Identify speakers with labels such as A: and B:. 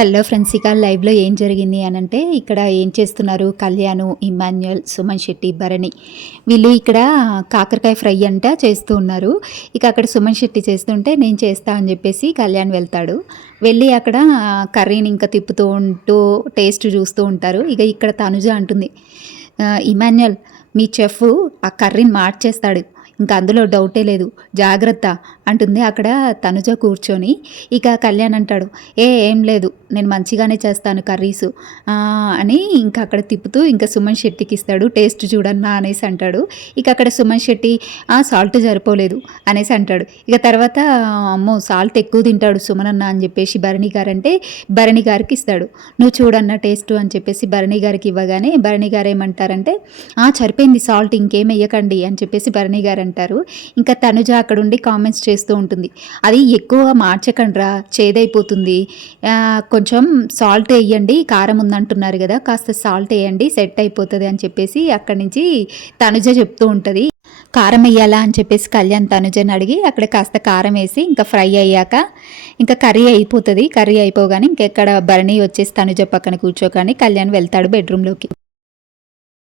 A: Hello friends ఇక లైవ్లో ఏం జరిగింది అని అంటే ఇక్కడ ఏం చేస్తున్నారు? కళ్యాణ్ ఇమాన్యుయల్ సుమన్ శెట్టి భరణి. వీళ్ళు ఇక్కడ కాకరకాయ ఫ్రై అంట చేస్తూ ఉన్నారు. ఇక అక్కడ సుమన్ శెట్టి చేస్తుంటే నేను చేస్తా అని చెప్పేసి కళ్యాణ్ వెళ్తాడు. వెళ్ళి అక్కడ కర్రీని ఇంకా తిప్పుతూ ఉంటూ టేస్ట్ చూస్తూ ఉంటారు. ఇక ఇక్కడ తనుజ అంటుంది ఇమాన్యుయల్ మీ చెఫ్ ఆ కర్రీని మార్చేస్తాడు. ఇంకా అందులో డౌటే లేదు. జాగ్రత్త అంటుంది అక్కడ తనుజ కూర్చొని. ఇక కళ్యాణ్ అంటాడు ఏ ఏం లేదు నేను మంచిగానే చేస్తాను కర్రీసు. అని ఇంకా అక్కడ తిప్పుతూ ఇంకా సుమన్ శెట్టికి ఇస్తాడు టేస్ట్ చూడన్నా అనేసి అంటాడు. ఇక అక్కడ సుమన్ శెట్టి "ఆ, సాల్ట్ సరిపోలేదు అనేసి అంటాడు. ఇక తర్వాత అమ్మో సాల్ట్ ఎక్కువ తింటాడు సుమన్ అన్న అని చెప్పేసి భరణి గారు అంటే భరణి గారికి ఇస్తాడు. నువ్వు చూడన్న టేస్ట్ అని చెప్పేసి భరణి గారికి ఇవ్వగానే భరణి గారు ఏమంటారంటే సరిపోయింది సాల్ట్ ఇంకేం వేయకండి అని చెప్పేసి భరణి గారు అంటారు. ఇంకా తనుజ అక్కడ ఉండి కామెంట్స్ చేస్తూ ఉంటుంది. అది ఎక్కువగా మార్చకండ్రా చేదైపోతుంది. కొంచెం సాల్ట్ వేయండి కారం ఉందంటున్నారు కదా కాస్త సాల్ట్ వేయండి సెట్ అయిపోతుంది అని చెప్పేసి అక్కడి నుంచి తనుజ చెప్తూ ఉంటుంది. కారం వేయాలా అని చెప్పేసి కళ్యాణ్ తనుజని అడిగి అక్కడ కాస్త కారం వేసి ఇంకా ఫ్రై అయ్యాక ఇంకా కర్రీ అయిపోతుంది. కర్రీ అయిపోగానే ఇంకెక్కడ భరణి వచ్చేసి తనుజ పక్కన కూర్చోగానే కళ్యాణ్ వెళ్తాడు బెడ్రూమ్లోకి